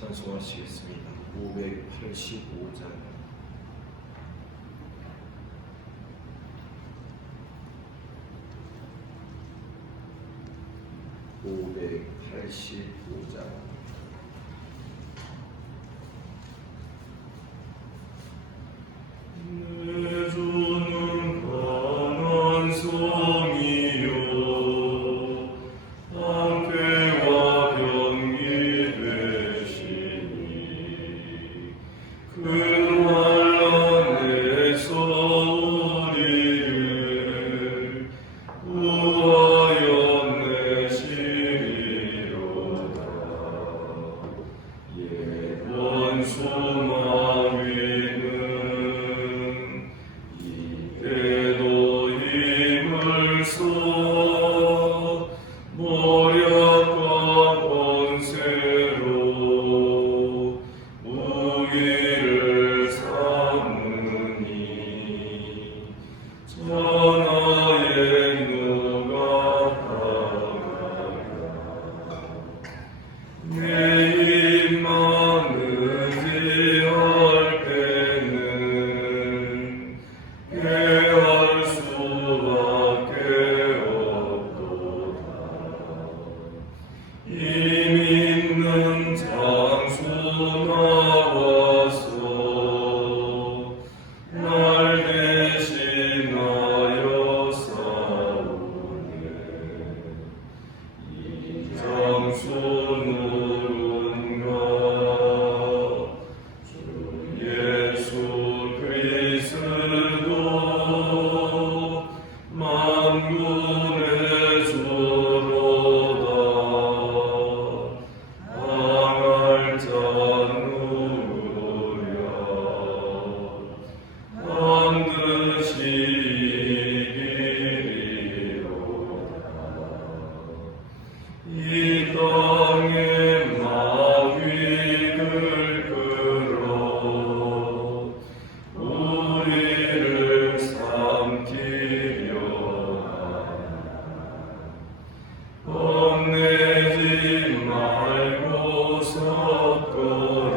찬송하시겠습니다. 585장. 내 주는 강한 성이요 방패와 병기 되시니 큰 환난에서 우리를 구하여 내시리로다. 옛 원수 마귀는 이때도 힘을 써 모략과 권세로 우리를 삼으니 천하에 누가 다가가 내 입만 의지할 때는 깨할 수밖에 없도다. 힘 있는 장수 나와서 날 대신하여 싸우네. 이 장수 누군가 주 예수 그리스도 만군의 주로다. 당할 자 누구랴 반드시 이기리로다. 이 땅에 마귀를 끌어 우리를 삼키려 하나. 겁내지 말고 섰거라.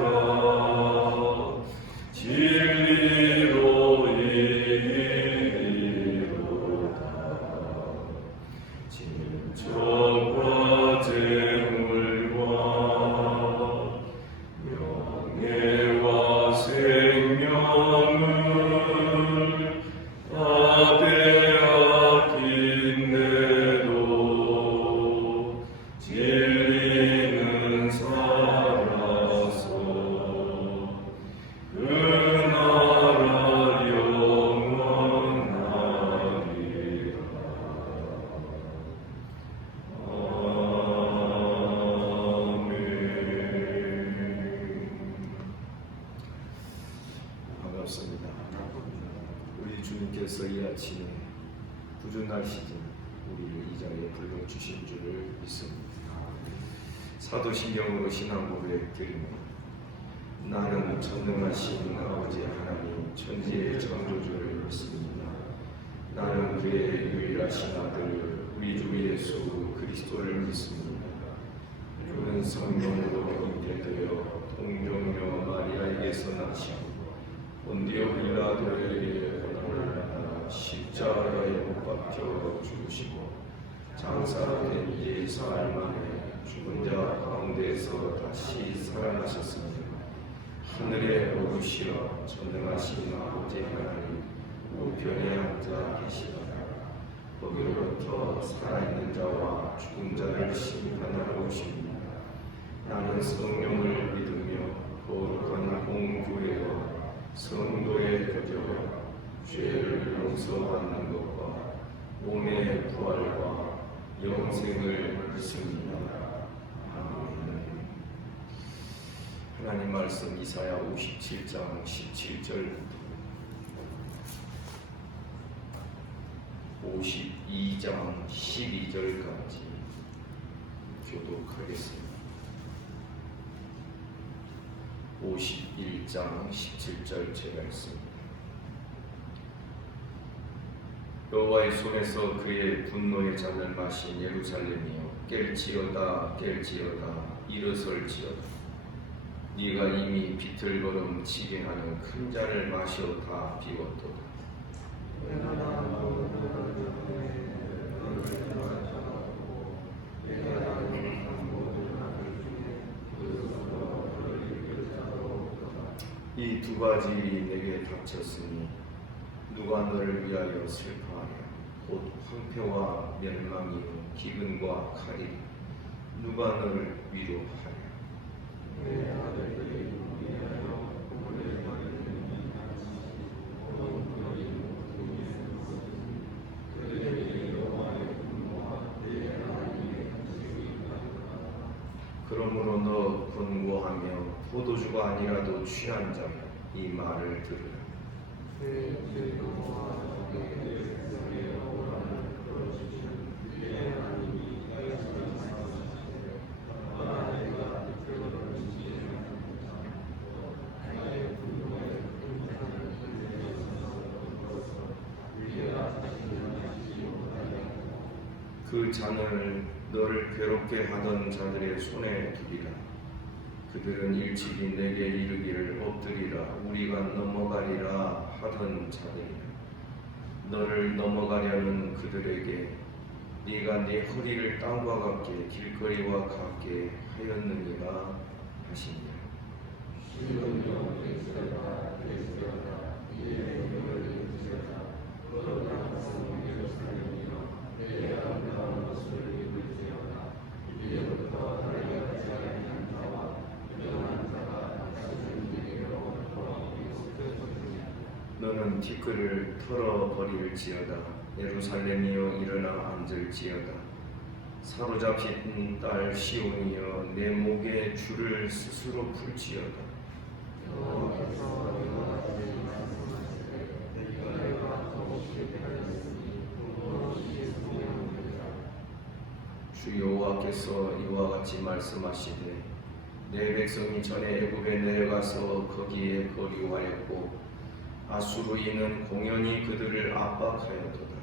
진리로 이기리로다. 진정과 재물과 명예와 생명을 다 빼앗긴데도 진리는 살아서 그 나라 영원하리라. 반갑습니다. 우리 주님께서 이 아침에 부준하시던 우리를 이 자리에 불러주신 줄을 믿습니다. 사도신경으로 신앙 고백드리며 나는 전능하신 아버지 하나님 천지의 창조주를 믿습니다. 나는 그의 유일하신 아들 우리 주 예수 그리스도를 믿습니다. 그는 성령으로 잉태되어 동정녀 마리아에게서 나시고 본디오 빌라도에게 고난을 받아 십자가에 못 박혀 죽으시고 장사된 지 사흘 만에 죽은 자 가운데에서 다시 살아나셨습니다. 하늘에 오르시어 전능하신 아버지 하나님 우편에 앉아 계시다가 거기로부터 살아있는 자와 죽은 자를 심판하러 오십니다. 나는 성령을 믿으며 거룩한 공교회와 성도의 교제와 죄를 용서받는 것과 몸의 부활과 영생을 믿습니다. 아멘. 하나님 말씀 이사야 57장 17절부터 52장 12절까지 교독하겠습니다. 51장 17절 제가 있습니다. 여호와의 손에서 그의 분노의 잔을 마신 예루살렘이여 깰지어다 깰지어다 일어설지어다. 네가 이미 비틀거름 치게 하는 큰 잔을 마셔 다 비웠도다. 이 두 가지 일이 내게 닥쳤으니 누가 너를 위하여 슬퍼하랴. 곧 황폐와 멸망이요 기근과 칼이 누가 너를 위로하랴. 그러므로 너 권고하며 포도주가 아니라도 취한 자여 이 말을 들으라. 그 잔을 너를 괴롭게 하던 자들의 손에 두리라. 그들은 일찍이 내게 이르기를 엎드리라 우리가 넘어가리라 하던 자들이라. 너를 넘어가려는 그들에게 네가 네 허리를 땅과 같게 길거리와 같게 하였느니라 하시니라. 너는 티끌을 털어버릴지어다. 예루살렘이여 일어나 앉을지어다. 사로잡힌 딸 시온이여 내 목에 줄을 스스로 풀지어다. 주 여호와께서 이와 같이 말씀하시되 내 백성이 전에 애굽에 내려가서 거기에 거류하였고 아수르인은 공연히 그들을 압박하였도다.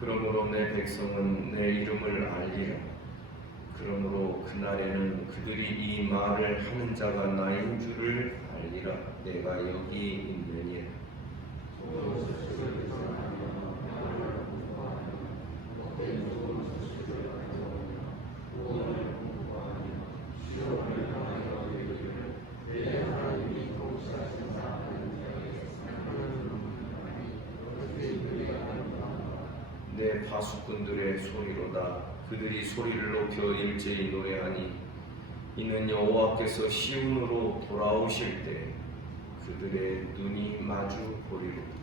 그러므로 내 백성은 내 이름을 알리라. 그러므로 그날에는 그들이 이 말을 하는 자가 나인 줄을 알리라. 내가 여기 있느니라. 내 파수꾼들의 소리로다. 그들이 소리를 높여 일제히 노래하니 이는 여호와께서 시온으로 돌아오실 때 그들의 눈이 마주 보리로다.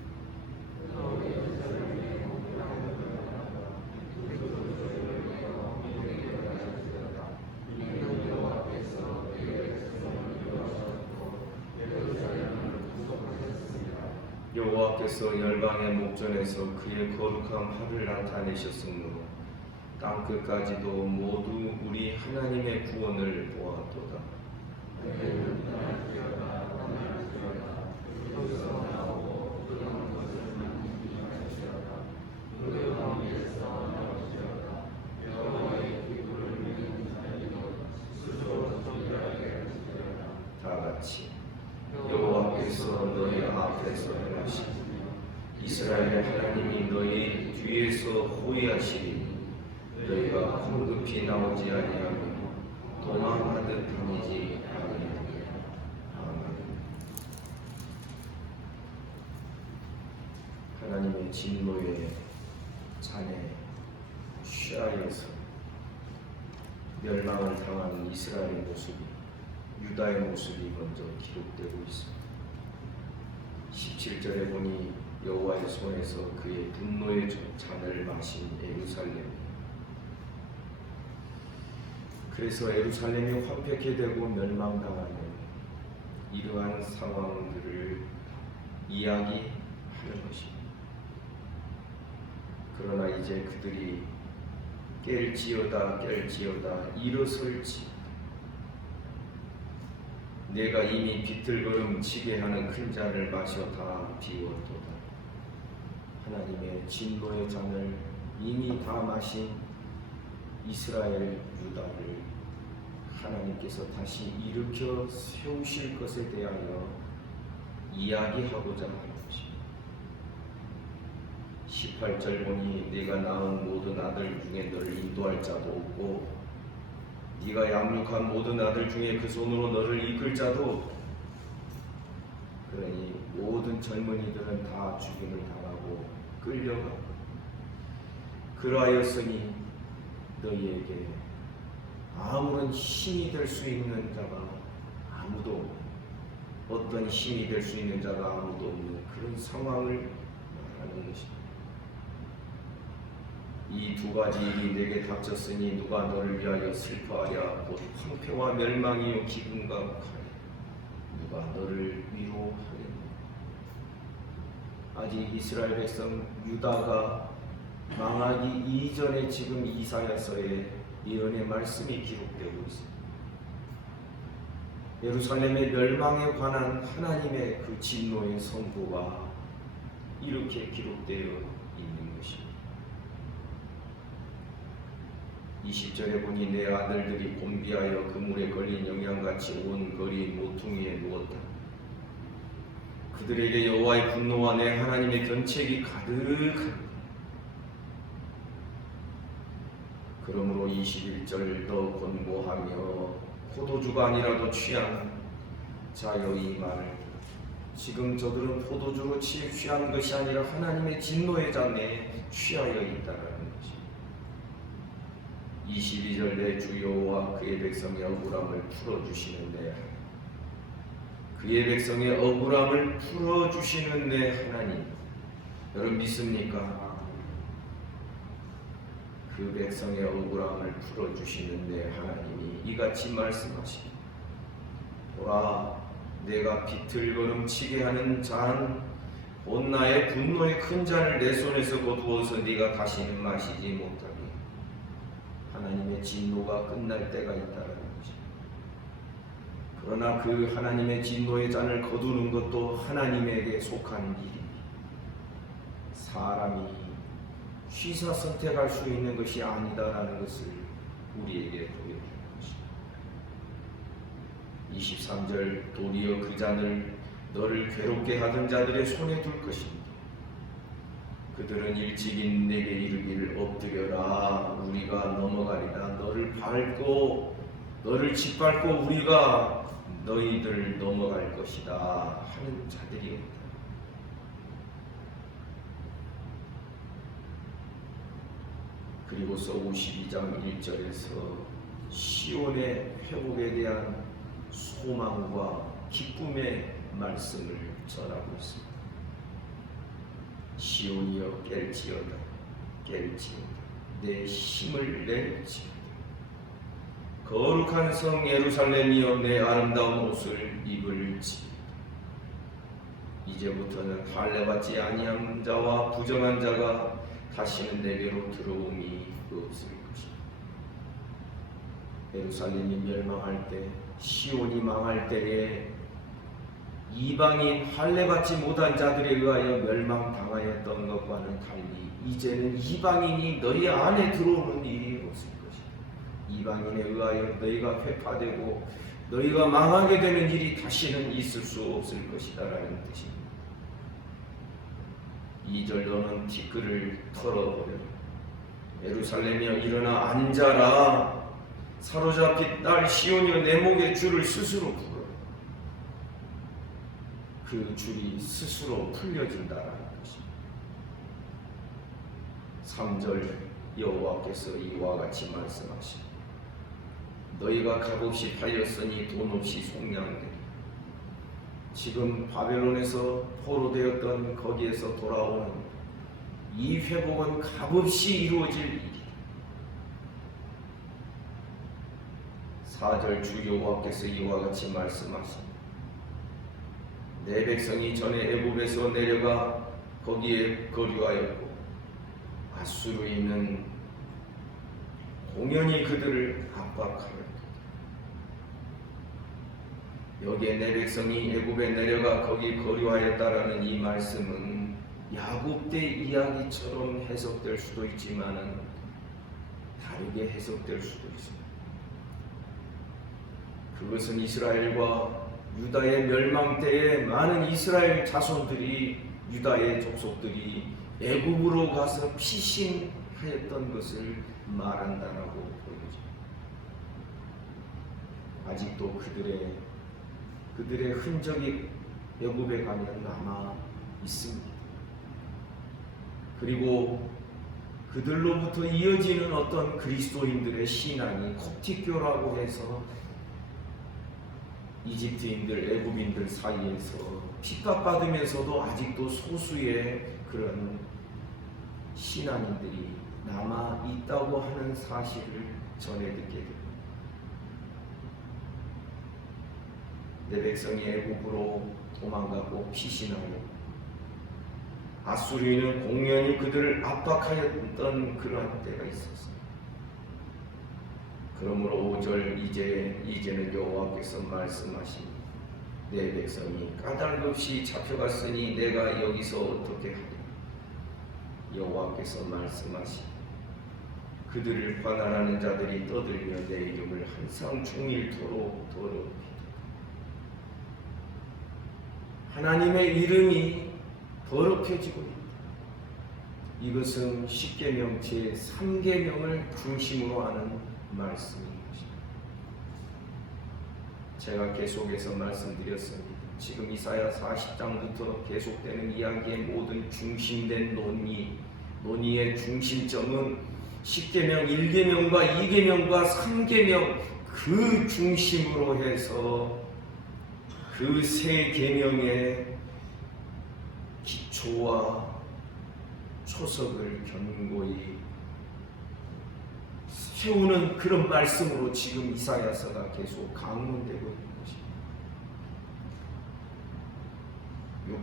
여호와께서 열방의 목전에서 그의 거룩한 팔을 나타내셨으므로 땅끝까지도 모두 우리 하나님의 구원을 보았도다. 다 같이 여호와께서 너희 앞에서 행하시니 이스라엘의 하나님이 너희 뒤에서 호위하시니 너희가 황급히 나오지 아니하며 도망하듯 다니지 아니하니라. 아멘. 하나님의 진노의 잔에 취하여서 멸망을 당한 이스라엘의 모습이 유다의 모습이 먼저 기록되고 있습니다. 17절에 보니 여호와의 손에서 그의 분노의 잔을 마신 예루살렘. 그래서 예루살렘이 황폐케 되고 멸망당하는 이러한 상황들을 이야기하는 것입니다. 그러나 이제 그들이 깰지어다 일어설지. 내가 이미 비틀거름치게 하는 큰 잔을 마셔 다 비웠도다. 하나님의 진노의 잔을 이미 다 마신 이스라엘 유다를 하나님께서 다시 일으켜 세우실 것에 대하여 이야기하고자 하는 것입니다. 18절 보니 네가 낳은 모든 아들 중에 너를 인도할 자도 없고 네가 양육한 모든 아들 중에 그 손으로 너를 이끌 자도 없다. 그러니 모든 젊은이들은 다 죽임을 당하고 끌려가고 그러하였으니 너희에게 아무런 힘이 될 수 있는 자가 아무도 어떤 힘이 될 수 있는 자가 아무도 없는 그런 상황을 말하는 것입니다. 이 두 가지 일이 내게 닥쳤으니 누가 너를 위하여 슬퍼하랴. 곧 황폐와 멸망이요 기근과 칼. 누가 너를 위로하리니. 아직 이스라엘 백성 유다가 망하기 이전에 지금 이사야서에 예언의 말씀이 기록되고 있습니다. 예루살렘의 멸망에 관한 하나님의 그 진노의 선고가 이렇게 기록되어 있는 것입니다. 20절에 보니 내 아들들이 곤비하여 그물에 걸린 영양같이 온 거리 모퉁이에 누웠다. 그들에게 여호와의 분노와 내 하나님의 견책이 가득합니다. 그러므로 21절 더 권고하며 포도주가 아니라도 취한 자여 이 말을 지금 저들은 포도주로 취한 것이 아니라 하나님의 진노의 잔에 취하여 있다라는 것입니다. 22절 내 주 여호와 그의 백성의 억울함을 풀어주시는 내 하나님, 그의 백성의 억울함을 풀어주시는 내 하나님, 여러분 믿습니까? 그 백성의 억울함을 풀어주시는 내 하나님이 이같이 말씀하시니 보라 내가 비틀거름치게 하는 잔 곧 나의 분노의 큰 잔을 내 손에서 거두어서 네가 다시는 마시지 못하게 하나님의 진노가 끝날 때가 있다는 것입니다. 그러나 그 하나님의 진노의 잔을 거두는 것도 하나님에게 속한 일입니다. 사람이 취사 선택할 수 있는 것이 아니다라는 것을 우리에게 보여주는 것입니다. 23절 도리어 그 잔을 너를 괴롭게 하던 자들의 손에 둘 것입니다. 그들은 일찍이 내게 이르기를 엎드려라 우리가 넘어가리라. 너를 밟고 너를 짓밟고 우리가 너희들 넘어갈 것이다 하는 자들이었다. 그리고서 52장 1절에서 시온의 회복에 대한 소망과 기쁨의 말씀을 전하고 있습니다. 시온이여 깰지어다 내 힘을 낼지어다. 거룩한 성 예루살렘이여 내 아름다운 옷을 입을지어다. 이제부터는 할례받지 아니한 자와 부정한 자가 다시는 내게로 들어옴이 없을 것이다. 예루살렘이 멸망할 때, 시온이 망할 때에 이방인 할례받지 못한 자들에 의하여 멸망당하였던 것과는 달리 이제는 이방인이 너희 안에 들어오는 일이 없을 것이다. 이방인에 의하여 너희가 회파되고 너희가 망하게 되는 일이 다시는 있을 수 없을 것이다 라는 뜻입니다. 2절 너는 티끌을 털어버려라. 예루살렘이여 일어나 앉아라. 사로잡힌 딸 시온이여 내 목에 줄을 스스로 풀어라. 그 줄이 스스로 풀려진다라는 것입니다. 3절 여호와께서 이와 같이 말씀하십니다. 너희가 값없이 팔렸으니 돈 없이 속량되리. 지금 바벨론에서 포로되었던 거기에서 돌아오는 이 회복은 값없이 이루어질 일이다. 4절 주 여호와께서 이와 같이 말씀하십니다. 내 백성이 전에 애굽에서 내려가 거기에 거류하였고 아수르에 있는 공연히 그들을 압박하였다. 여기에 내 백성이 애굽에 내려가 거기 거류하였다라는 이 말씀은 야곱 때 이야기처럼 해석될 수도 있지만은 다르게 해석될 수도 있습니다. 그것은 이스라엘과 유다의 멸망 때에 많은 이스라엘 자손들이, 유다의 족속들이 애굽으로 가서 피신하였던 것을 말한다라고 보여집니다. 아직도 그들의 흔적이 애굽에 가면 남아 있습니다. 그리고 그들로부터 이어지는 어떤 그리스도인들의 신앙이 콥틱교라고 해서 이집트인들, 애굽인들 사이에서 핍박받으면서도 아직도 소수의 그런 신앙인들이 남아 있다고 하는 사실을 전해 듣게 됩니다. 내 백성이 애굽으로 도망가고 피신하고 아수르인은 공연히 그들을 압박하였던 그러한 때가 있었습니다. 그러므로 5절 이제는 여호와께서 말씀하십니다. 내 백성이 까닭없이 잡혀갔으니 내가 여기서 어떻게 하랴. 여호와께서 말씀하십니다. 그들을 관할하는 자들이 떠들며 내 이름을 항상 종일토록 더럽히다. 하나님의 이름이 더럽혀지고 있다. 이것은 십계명 제3계명을 중심으로 하는 말씀인 것입니다. 제가 계속해서 말씀드렸습니다. 지금 이사야 40장부터 계속되는 이야기의 모든 중심된 논의의 중심점은 십계명 1계명과 2계명과 3계명 그 중심으로 해서 그 세 계명의 기초와 초석을 견고히 세우는 그런 말씀으로 지금 이사야서가 계속 강론되고 있는 것입니다.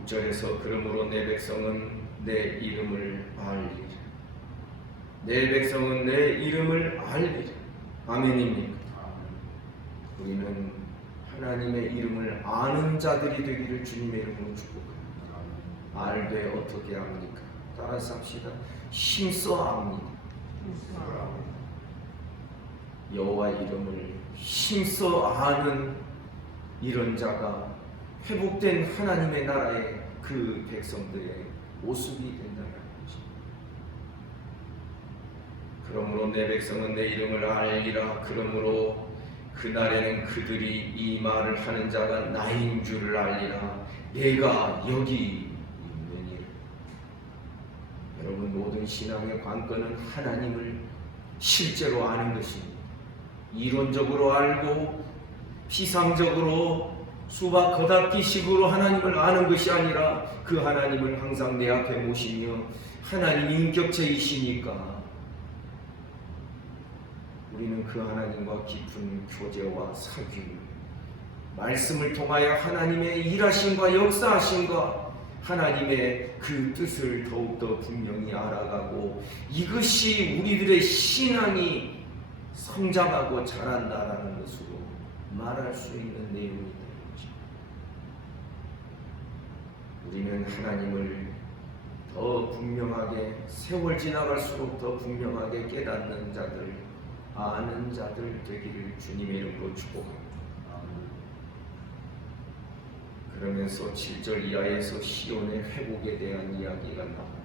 6절에서 그러므로 내 백성은 내 이름을 알리라. 내 백성은 내 이름을 알리라. 아멘입니까? 우리는 하나님의 이름을 아는 자들이 되기를 주님의 이름으로 축복합니다. 알되 어떻게 합니까? 따라서 합시다. 힘써 압니다. 여호와 이름을 힘써 아는 이런 자가 회복된 하나님의 나라의 그 백성들의 모습이 된다는 것입니다. 그러므로 내 백성은 내 이름을 알리라. 그러므로 그날에는 그들이 이 말을 하는 자가 나인 줄을 알리라. 내가 여기 있느니라. 여러분, 모든 신앙의 관건은 하나님을 실제로 아는 것입니다. 이론적으로 알고 피상적으로 수박 겉핥기식으로 하나님을 아는 것이 아니라 그 하나님을 항상 내 앞에 모시며 하나님이 인격체이시니까 우리는 그 하나님과 깊은 교제와 사귐, 말씀을 통하여 하나님의 일하심과 역사하심과 하나님의 그 뜻을 더욱더 분명히 알아가고 이것이 우리들의 신앙이 성장하고 자란다라는 것으로 말할 수 있는 내용이 되는 거죠. 우리는 하나님을 더 분명하게 세월 지나갈수록 더 분명하게 깨닫는 자들, 아는 자들 되기를 주님의 이름으로 축복합니다. 그러면서 7절 이하에서 시온의 회복에 대한 이야기가 나옵니다.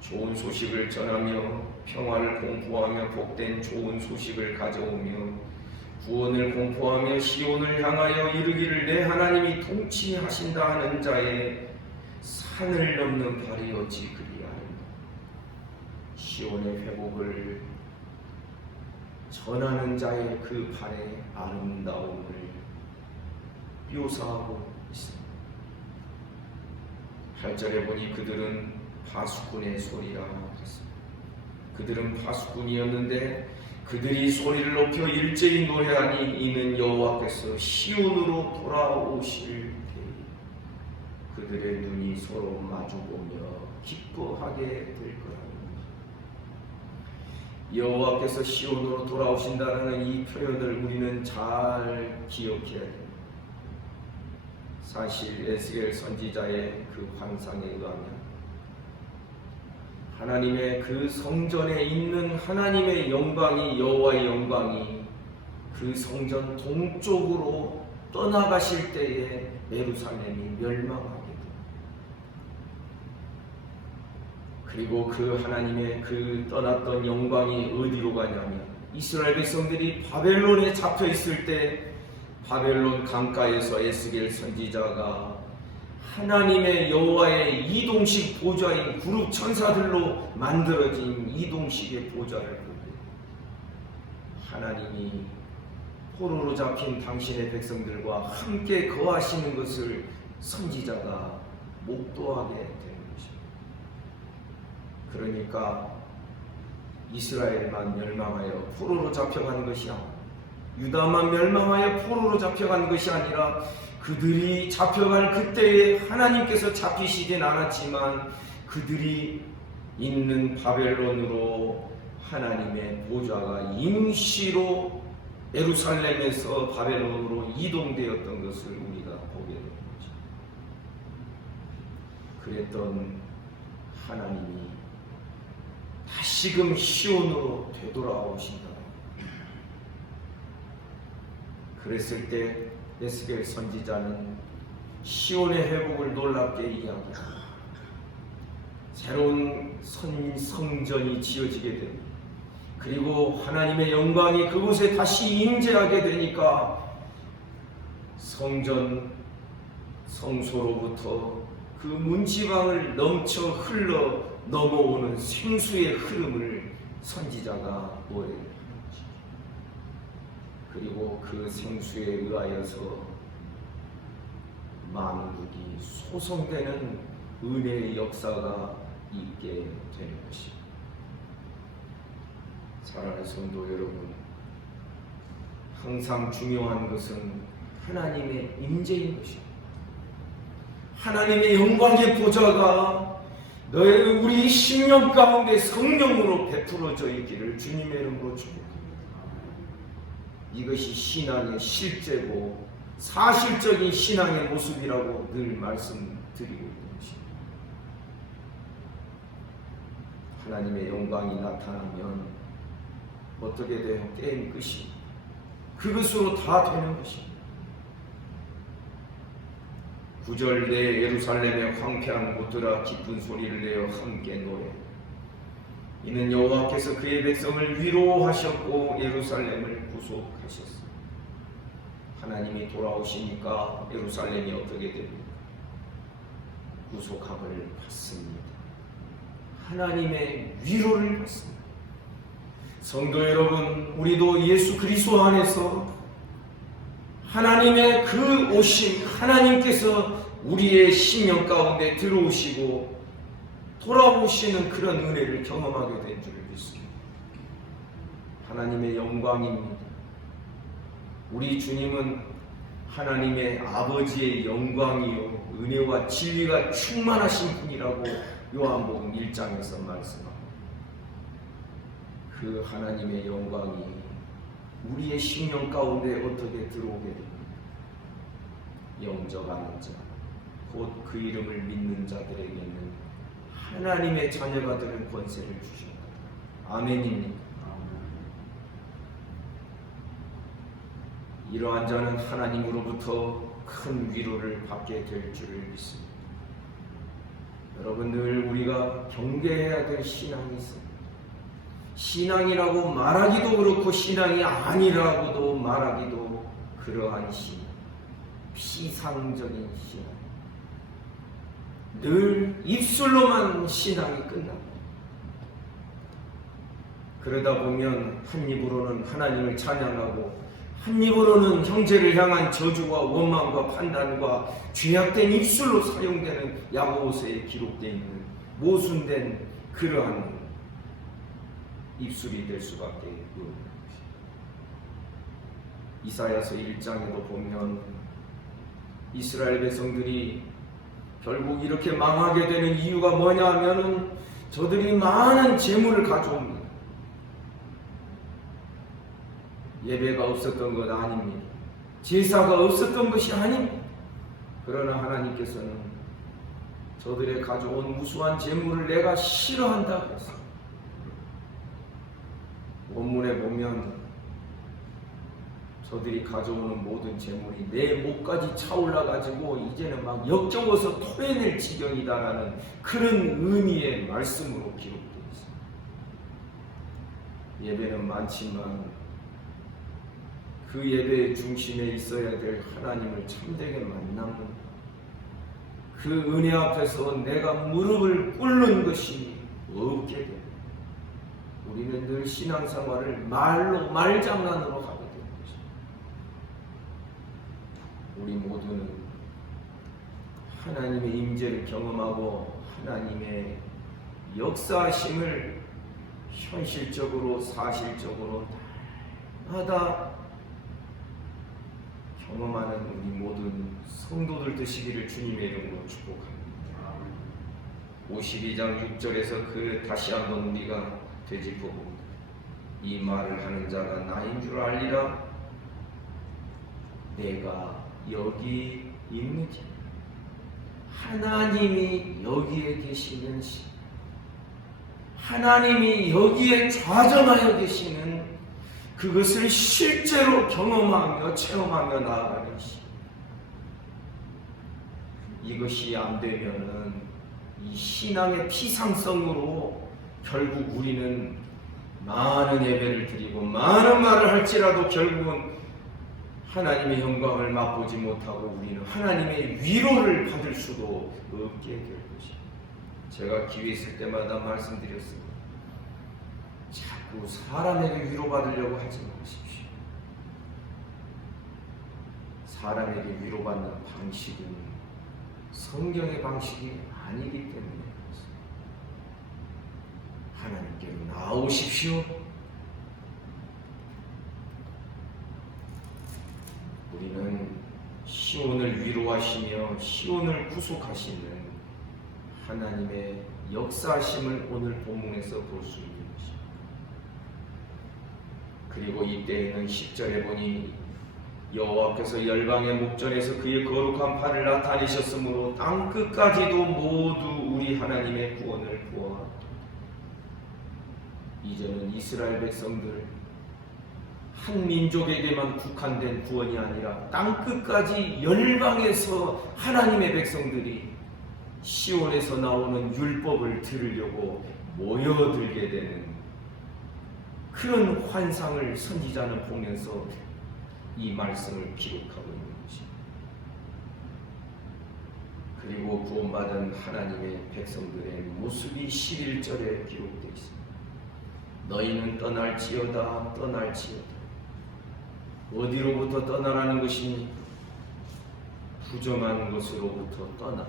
좋은 소식을 전하며 평화를 공포하며 복된 좋은 소식을 가져오며 구원을 공포하며 시온을 향하여 이르기를 내 하나님이 통치하신다 하는 자의 산을 넘는 발이 어찌 그리하였나. 시온의 회복을 전하는 자의 그 발의 아름다움을 묘사하고 있습니다. 8절에 보니 그들은 파수꾼의 소리라 했습니다. 그들은 파수꾼이었는데 그들이 소리를 높여 일제히 노래하니 이는 여호와께서 시온으로 돌아오실 때에 그들의 눈이 서로 마주보며 기뻐하게 될 거라. 여호와께서 시온으로 돌아오신다는 이 표현을 우리는 잘 기억해야 됩니다. 사실 에스겔 선지자의 그 환상에 의하면 하나님의 그 성전에 있는 하나님의 영광이, 여호와의 영광이 그 성전 동쪽으로 떠나가실 때에 예루살렘이 멸망하게 됩니다. 그리고 그 하나님의 그 떠났던 영광이 어디로 가냐면 이스라엘 백성들이 바벨론에 잡혀 있을 때 바벨론 강가에서 에스겔 선지자가 하나님의 여호와의 이동식 보좌인 그룹 천사들로 만들어진 이동식의 보좌를 보고 하나님이 포로로 잡힌 당신의 백성들과 함께 거하시는 것을 선지자가 목도하게 되는 것입니다. 그러니까 이스라엘만 멸망하여 포로로 잡혀가는 것이 아니라 유다만 멸망하여 포로로 잡혀간 것이 아니라 그들이 잡혀갈 그때에 하나님께서 잡히시진 않았지만 그들이 있는 바벨론으로 하나님의 보좌가 임시로 예루살렘에서 바벨론으로 이동되었던 것을 우리가 보게 되는 거죠. 그랬던 하나님이 다시금 시온으로 되돌아오신다. 그랬을 때 에스겔 선지자는 시온의 회복을 놀랍게 이야기합니다. 새로운 성전이 지어지게 됩니다. 그리고 하나님의 영광이 그곳에 다시 임재하게 되니까 성전 성소로부터 그 문지방을 넘쳐 흘러 넘어오는 생수의 흐름을 선지자가 노래합니다. 그리고 그 생수에 의하여서 만국이 소성되는 은혜의 역사가 있게 되는 것입니다. 사랑하는 성도 여러분, 항상 중요한 것은 하나님의 임재인 것입니다. 하나님의 영광의 보좌가 우리 심령 가운데 성령으로 베풀어져 있기를 주님의 이름으로 축복합니다. 이것이 신앙의 실제고 사실적인 신앙의 모습이라고 늘 말씀드리고 있는 것입니다. 하나님의 영광이 나타나면 어떻게 돼요? 게임 끝이 그것으로 다 되는 것입니다. 9절 내 예루살렘의 황폐한 곳들아 기쁜 소리를 내어 함께 노래. 이는 여호와께서 그의 백성을 위로하셨고 예루살렘을 구속하셨습니다. 하나님이 돌아오시니까 예루살렘이 어떻게 됩니까? 구속함을 받습니다. 하나님의 위로를 받습니다. 성도 여러분, 우리도 예수 그리스도 안에서 하나님의 그 오심, 하나님께서 우리의 심령 가운데 들어오시고 돌아오시는 그런 은혜를 경험하게 된 줄을 믿습니다. 하나님의 영광입니다. 우리 주님은 하나님의 아버지의 영광이요 은혜와 진리가 충만하신 분이라고 요한복음 1장에서 말씀합니다. 그 하나님의 영광이 우리의 심령 가운데 어떻게 들어오게 됩니까? 영접하는 자, 곧 그 이름을 믿는 자들에게는 하나님의 자녀가 되는 권세를 주셨다. 아멘입니다. 이러한 자는 하나님으로부터 큰 위로를 받게 될 줄을 믿습니다. 여러분, 늘 우리가 경계해야 될 신앙이 있습니다. 신앙이라고 말하기도 그렇고 신앙이 아니라고도 말하기도 그러한 신앙, 피상적인 신앙, 늘 입술로만 신앙이 끝납니다. 그러다 보면 한 입으로는 하나님을 찬양하고 한 입으로는 형제를 향한 저주와 원망과 판단과 죄악된 입술로 사용되는 야고보서에 기록되어 있는 모순된 그러한 입술이 될 수밖에 없는 것입니다. 이사야서 1장에도 보면 이스라엘 백성들이 결국 이렇게 망하게 되는 이유가 뭐냐 하면은 저들이 많은 재물을 가져옵니다. 예배가 없었던 것 아닙니다. 제사가 없었던 것이 아닙니다. 그러나 하나님께서는 저들의 가져온 무수한 재물을 내가 싫어한다고 했어요. 원문에 보면 저들이 가져오는 모든 재물이 내 목까지 차올라가지고 이제는 막 역겨워서 토해낼 지경이다라는 그런 의미의 말씀으로 기록되어 있습니다. 예배는 많지만 그 예배의 중심에 있어야 될 하나님을 참되게 만나는 그 은혜 앞에서 내가 무릎을 꿇는 것이 없게 됩니다. 우리는 늘 신앙생활을 말로 말장난으로 하게 됩니다. 우리 모두는 하나님의 임재를 경험하고 하나님의 역사하심을 현실적으로 사실적으로 날마다 경험하는 우리 모든 성도들 되시기를 주님의 이름으로 축복합니다. 52장 6절에서 그 다시 한번 우리가 되짚어봅니다. 이 말을 하는 자가 나인 줄 알리라. 내가 여기 있는지. 하나님이 여기에 계시는 시, 하나님이 여기에 좌정하여 계시는 그것을 실제로 경험하며 체험하며 나아가는 시. 이것이 안 되면은 이 신앙의 피상성으로 결국 우리는 많은 예배를 드리고 많은 말을 할지라도 결국은 하나님의 영광을 맛보지 못하고 우리는 하나님의 위로를 받을 수도 없게 될 것입니다. 제가 기회 있을 때마다 말씀드렸습니다. 자꾸 사람에게 위로받으려고 하지 마십시오. 사람에게 위로받는 방식은 성경의 방식이 아니기 때문에 하나님께로 나오십시오. 우리는 시온을 위로하시며 시온을 구속하시는 하나님의 역사하심을 오늘 본문에서 볼 수 있는 것입니다. 그리고 이때에는 10절에 보니 여호와께서 열방의 목전에서 그의 거룩한 팔을 나타내셨으므로 땅 끝까지도 모두 우리 하나님의 구원을 보아. 이제는 이스라엘 백성들 한 민족에게만 국한된 구원이 아니라 땅 끝까지 열방에서 하나님의 백성들이 시온에서 나오는 율법을 들으려고 모여들게 되는 그런 환상을 선지자는 보면서 이 말씀을 기록하고 있는 것입니다. 그리고 구원받은 하나님의 백성들의 모습이 11절에 기록되어 있습니다. 너희는 떠날지어다 떠날지어다. 어디로부터 떠나라는 것입니까? 부정한 것으로부터 떠나라.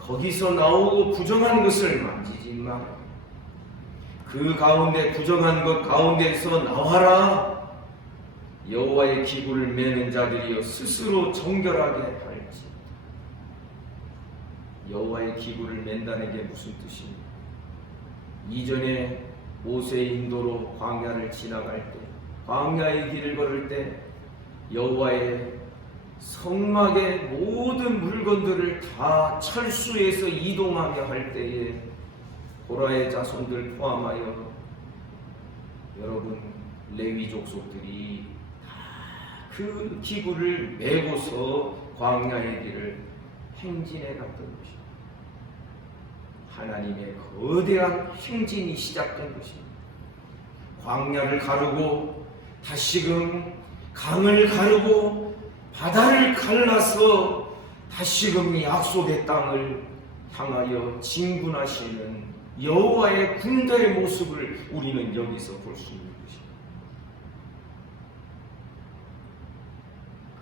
거기서 나오고 부정한 것을 만지지 마라. 그 가운데 부정한 것 가운데서 나와라. 여호와의 기구를 매는 자들이여 스스로 정결하게 할지. 여호와의 기구를 맨다는 게 무슨 뜻입니까? 이전에 모세의 인도로 광야를 지나갈 때, 광야의 길을 걸을 때 여호와의 성막의 모든 물건들을 다 철수해서 이동하며 할 때에 고라의 자손들 포함하여 여러분 레위 족속들이 그 기구를 메고서 광야의 길을 행진해 갔던 것입니다. 하나님의 거대한 행진이 시작된 것입니다. 광야를 가르고 다시금 강을 가르고 바다를 갈라서 다시금 약속의 땅을 향하여 진군하시는 여호와의 군대의 모습을 우리는 여기서 볼 수 있는 것입니다.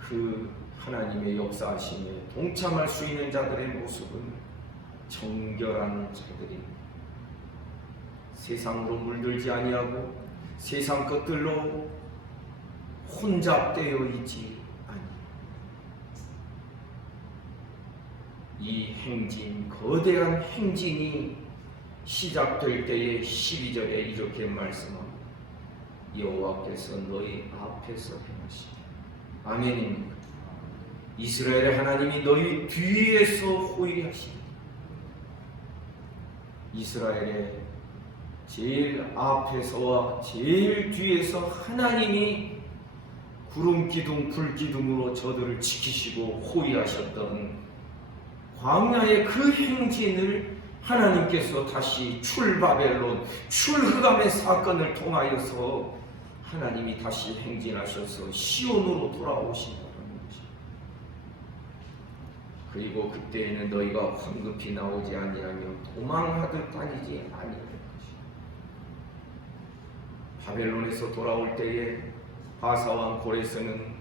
그 하나님의 역사하심에 동참할 수 있는 자들의 모습은 정결한 자들입니다. 세상으로 물들지 아니하고 세상 것들로 혼잡되어 있지 아니하고 이 행진, 거대한 행진이 시작될 때에 12절에 이렇게 말씀합니다. 여호와께서 너희 앞에서 행하시니 아멘입니까? 이스라엘의 하나님이 너희 뒤에서 호위하시니 이스라엘의 제일 앞에서와 제일 뒤에서 하나님이 구름 기둥 불 기둥으로 저들을 지키시고 호위하셨던 광야의 그 행진을 하나님께서 다시 출바벨론 출흑암의 사건을 통하여서 하나님이 다시 행진하셔서 시온으로 돌아오신다는 거죠. 그리고 그때에는 너희가 황급히 나오지 아니하며 도망하듯 다니지 아니할 것이다. 바벨론에서 돌아올 때에 바사왕 고레스는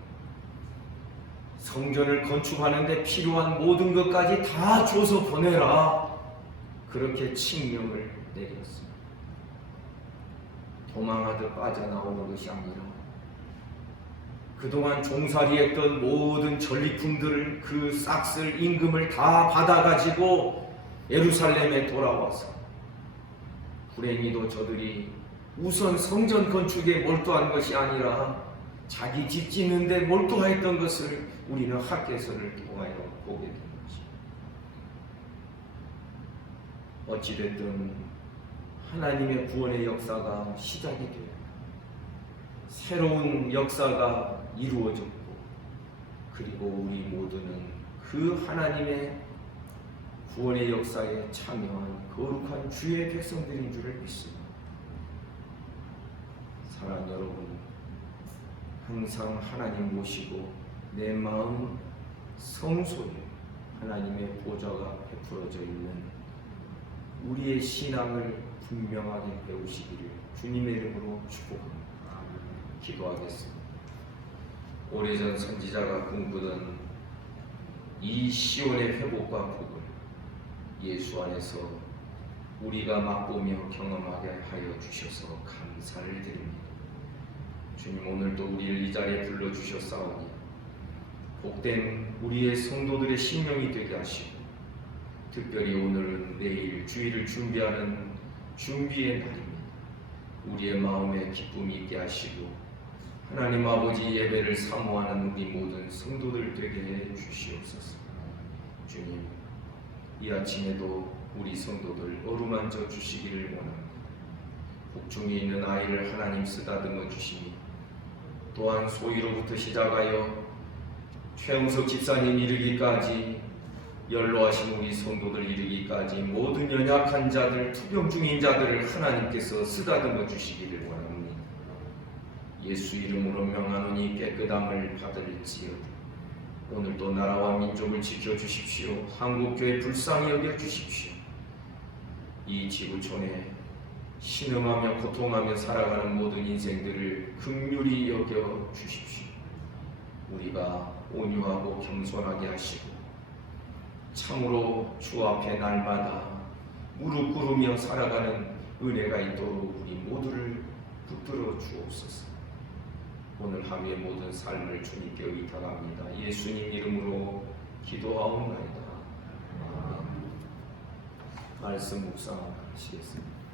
성전을 건축하는데 필요한 모든 것까지 다 줘서 보내라, 그렇게 칙령을 내렸습니다. 도망하듯 빠져나오는 것이 아니라 그동안 종살이했던 모든 전리품들을 그 싹쓸 임금을 다 받아가지고 예루살렘에 돌아와서, 불행히도 저들이 우선 성전 건축에 몰두한 것이 아니라 자기 집 짓는 데 몰두했던 것을 우리는 학개서를 통하여 보게 된 것입니다. 어찌됐든 하나님의 구원의 역사가 시작이 되어 새로운 역사가 이루어졌고, 그리고 우리 모두는 그 하나님의 구원의 역사에 참여한 거룩한 주의 백성들인 줄을 믿습니다. 사랑하는 여러분, 항상 하나님 모시고 내 마음 성소에 하나님의 보좌가 베풀어져 있는 우리의 신앙을 분명하게 배우시기를 주님의 이름으로 축복합니다. 기도하겠습니다. 오래전 선지자가 꿈꾸던 이 시온의 회복과 복을 예수 안에서 우리가 맛보며 경험하게 하여 주셔서 감사를 드립니다. 주님, 오늘도 우리를 이 자리에 불러주셨사오니 복된 우리의 성도들의 심령이 되게 하시고, 특별히 오늘은 내일 주일을 준비하는 준비의 날입니다. 우리의 마음에 기쁨이 있게 하시고 하나님 아버지 예배를 사모하는 우리 모든 성도들 되게 해 주시옵소서. 주님, 이 아침에도 우리 성도들 어루만져 주시기를 원합니다. 복중에 있는 아이를 하나님 쓰다듬어 주시니, 또한 소위로부터 시작하여 최영석 집사님 이르기까지 연로하신 우리 성도들 이르기까지 모든 연약한 자들, 투병 중인 자들을 하나님께서 쓰다듬어 주시기를 원합니다. 예수 이름으로 명하노니 깨끗함을 받을지어다. 오늘도 나라와 민족을 지켜주십시오. 한국교회 불쌍히 여겨주십시오. 이 지구촌에 신음하며 고통하며 살아가는 모든 인생들을 긍휼히 여겨주십시오. 우리가 온유하고 겸손하게 하시고 참으로 주 앞에 날마다 무릎 꿇으며 살아가는 은혜가 있도록 우리 모두를 붙들어 주옵소서. 오늘 하루의 모든 삶을 주님께 의탁합니다. 예수님 이름으로 기도하옵나이다. 아멘. 말씀 묵상하시겠습니다.